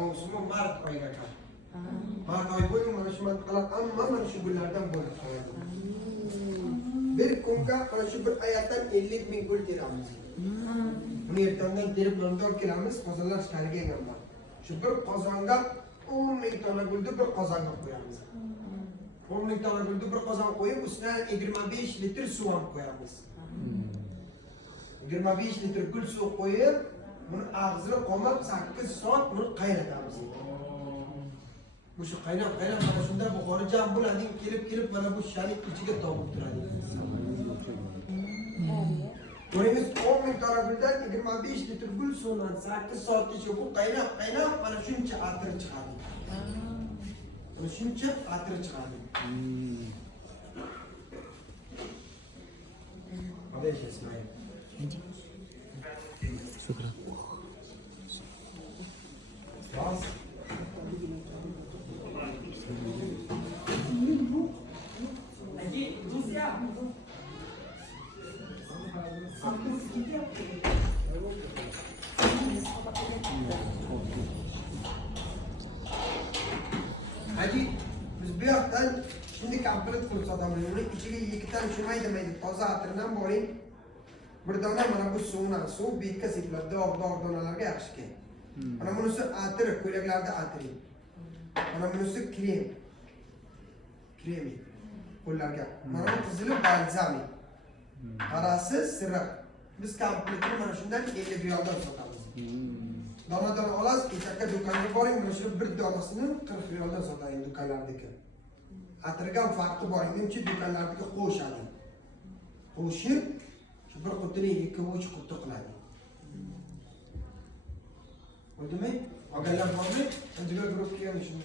mavsumu Mart oyiga kam. Mart oyi bo'ldi, mana shu mantaqalar hamma mana shu gullardan bo'lib qoladi. Bir kunga mana shu bir oyatdan 50.000 gul teramiz. Buni ertandan terib nomdor kelamiz, qozonlar chiqargan ekanman. Shu bir qozonga 10.000 tona gulni bir qozonga qo'yamiz. 10.000 tona gulni bir qozon qo'yib, ustidan 25 litr suv ham qo'yamiz. 25 litr gul suv qo'yib, buni og'zini qomab 8 soat buni qaynatamiz. Bu shu qaynab mana shunda buxori jam bo'ladi, kelib mana bu shishaning ichiga tomib turadi. Ko'ringiz 10.000 tona guldan 25 litr gul suvdan 8 soatgacha bu qaynab mana shuncha atir chiqadi. Mana shuncha atir chiqadi. Hadi İsmail. Shukran. Bas. Hadi biz bir yaktan şimdi kampını kursadan bunu içine 2 tane şunay demedik toza atırından boring bir dona mana bu suvdan suv bekka sepiladi dog' donalarga yaxshi. Mana bunisi atir, ko'ylaklarda atir. Mana bunisi kremi qo'llarga. Mana bu qizili balzami. Qarasi siriq. Biz komplektni mana shundan 50 riyoldan sotamiz. Dona olasiz, kechakka do'konga boring, mana shu bir donasini 40 riyoldan sotadi do'konlardagi. Atirga farqi bor, menimcha do'konlardagi qo'shadi. Qo'shib bir qutini 2-3 quti qiladi. O'ldimi? Olganlar bormi? Anjiga guruh kelgan shuni